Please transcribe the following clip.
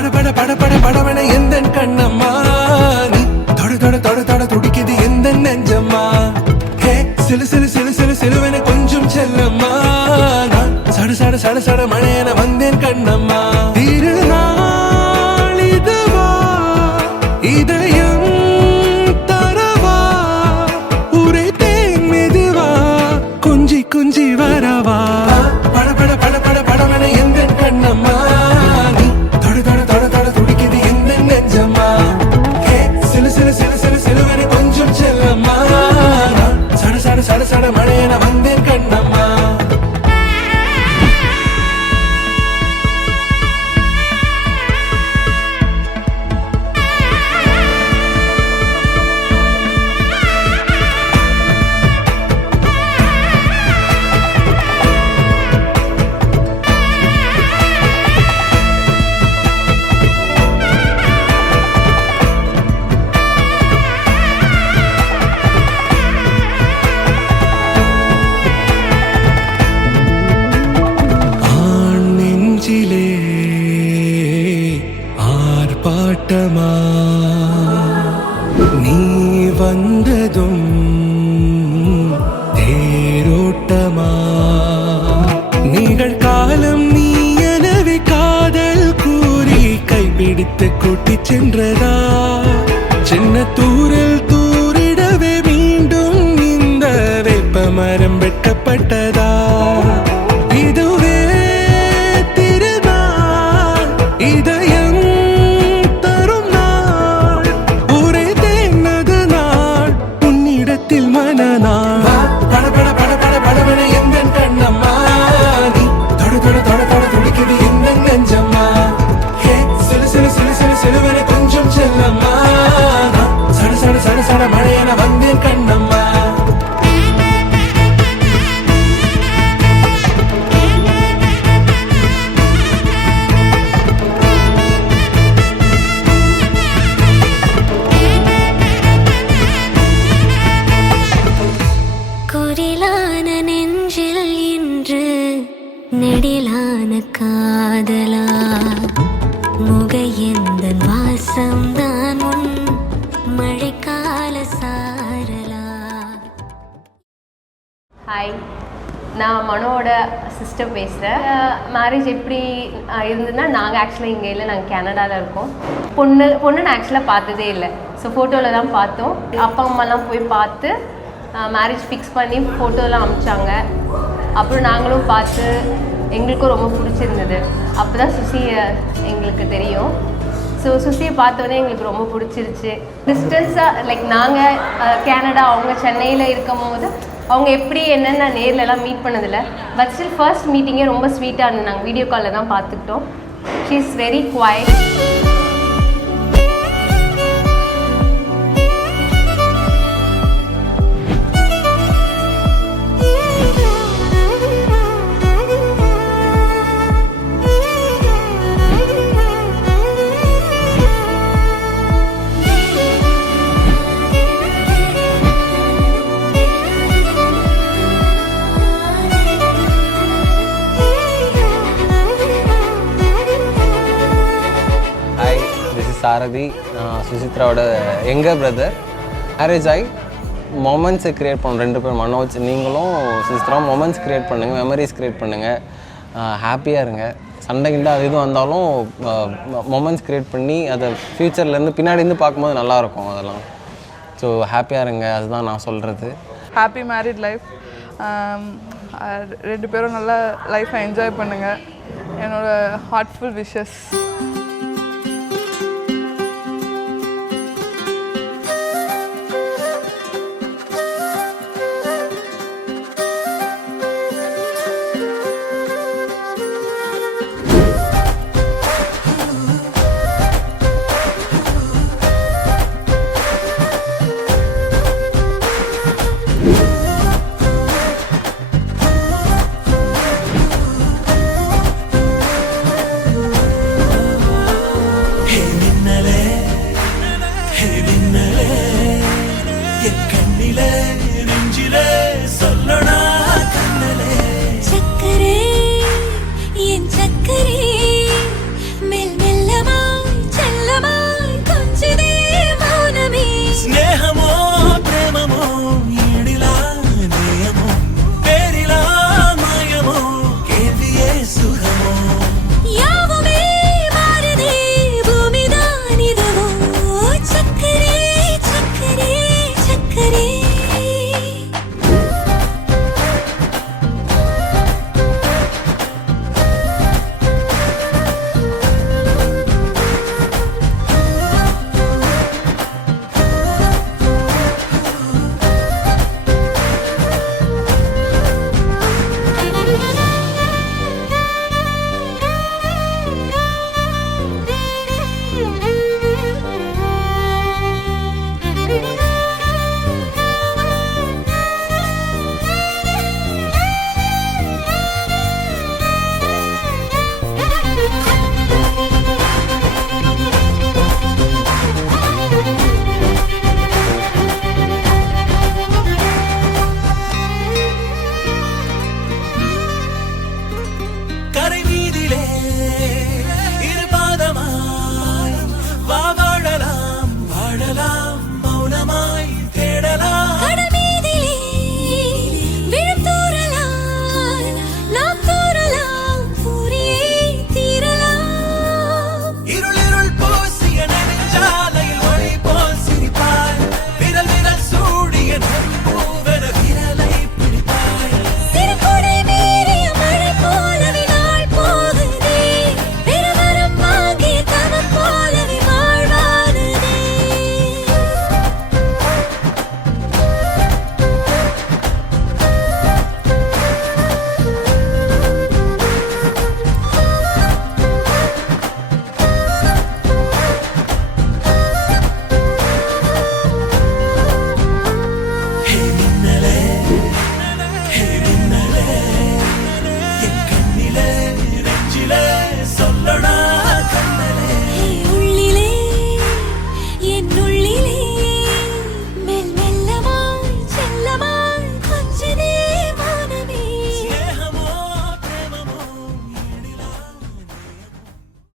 பட பட பட பட படவன எந்தன் கண்ணம்மா நீ தொட தொட தொட தொட துடிக்குது எந்த நெஞ்சம்மா ஹே சிலு சிலு சிலு சிலு சிலுவன கொஞ்சம் செல்லம்மா நான் சட சட சட சட மழையன வந்தேன் கண்ணம்மா திருநாள் இதுவா இதயம் தரவா ஒரே தேன் மெதுவா கொஞ்சி கொஞ்சி வரவா பட பட பட பட படவன எந்தன் கண்ணம்மா நீ தொட தொட தொட தொட துடிக்குது எந்த நெஞ்சம்மா ஹே சிலு சிலு சிலு சிலு சிலுவன கொஞ்சம் செல்லம்மா நான் சட சட சட சட மழையன வந்தேன் கண்ணம்மா ஆர்ப்பாட்டமா நீ வந்ததும் தேரோட்டமா நிகழ்காலம் நீ எனவே காதல் கூறி கைப்பிடித்து கூட்டிச் சென்றதா சின்ன தூரல் தூரிடவே மீண்டும் இந்த வேப்ப மரம் வெட்டப்பட்டதா இதுவே திருநாள் இதயம் தரும் நாள் ஒரே தேனது நாள் உன்னிடத்தில் மனநாள் பட பட பட பட படவன எந்தன் கண்ணம்மா நீ தொட தொட தொட தொட துடிக்குது எந்த நெஞ்சம்மா ஹே சிலு சிலு சிலு சிலு சிலுவன கொஞ்சம் செல்லம்மா நான் சட சட சட சட மழையன வந்தேன் கண்ணம்மா குரிலான நெஞ்சில் இன்று நெடிலான காதலா முகையந்தன் வாசம்தான் உன் மழைக்கால சாரலா. ஹாய், நான் மனோட சிஸ்டர் பேசுகிறேன். மேரேஜ் எப்படி இருந்ததுன்னா, நாங்கள் ஆக்சுவலாக இங்கே இல்லை, நாங்கள் கனடாவில் இருக்கோம். பொண்ணு நான் ஆக்சுவலாக பார்த்ததே இல்லை. ஸோ ஃபோட்டோவில் தான் பார்த்தோம். அப்பா அம்மாலாம் போய் பார்த்து மேரேஜ் ஃபிக்ஸ் பண்ணி ஃபோட்டோலாம் அனுப்பிச்சாங்க. அப்புறம் நாங்களும் பார்த்து எங்களுக்கும் ரொம்ப பிடிச்சிருந்தது. அப்போ தான் சுசி எங்களுக்கு தெரியும். ஸோ சுசியை பார்த்தோன்னே எங்களுக்கு ரொம்ப பிடிச்சிருச்சு. டிஸ்டன்ஸாக லைக் நாங்கள் கனடா, அவங்க சென்னையில் இருக்கும் போது அவங்க எப்படி என்னென்னு நான் நேர்லலாம் மீட் பண்ணதில்லை. பட் ஸ்டில் ஃபர்ஸ்ட் மீட்டிங்கே ரொம்ப ஸ்வீட்டாக இருந்தது. நாங்கள் வீடியோ காலில் தான் பார்த்துக்கிட்டோம். She is very quiet. Sarathi, சுசித்ராவோட எங்கர் பிரதர். மேரேஜ் ஆகி மொமெண்ட்ஸை க்ரியேட் பண்ணணும். 2 பேர், மனோஜ் நீங்களும் சுசித்ராவும் மொமெண்ட்ஸ் க்ரியேட் பண்ணுங்கள், மெமரிஸ் க்ரியேட் பண்ணுங்கள், ஹாப்பியாக இருங்க. சண்டை கிண்டை அது இதுவும் வந்தாலும் மொமெண்ட்ஸ் க்ரியேட் பண்ணி அதை ஃப்யூச்சர்லேருந்து பின்னாடிருந்து பார்க்கும்போது நல்லாயிருக்கும் அதெல்லாம். ஸோ ஹாப்பியாக இருங்க, அதுதான் நான் சொல்கிறது. Happy married life. 2 பேரும் நல்லா லைஃப்பை என்ஜாய் பண்ணுங்கள். என்னோடய ஹார்ட்ஃபுல் விஷஸ்.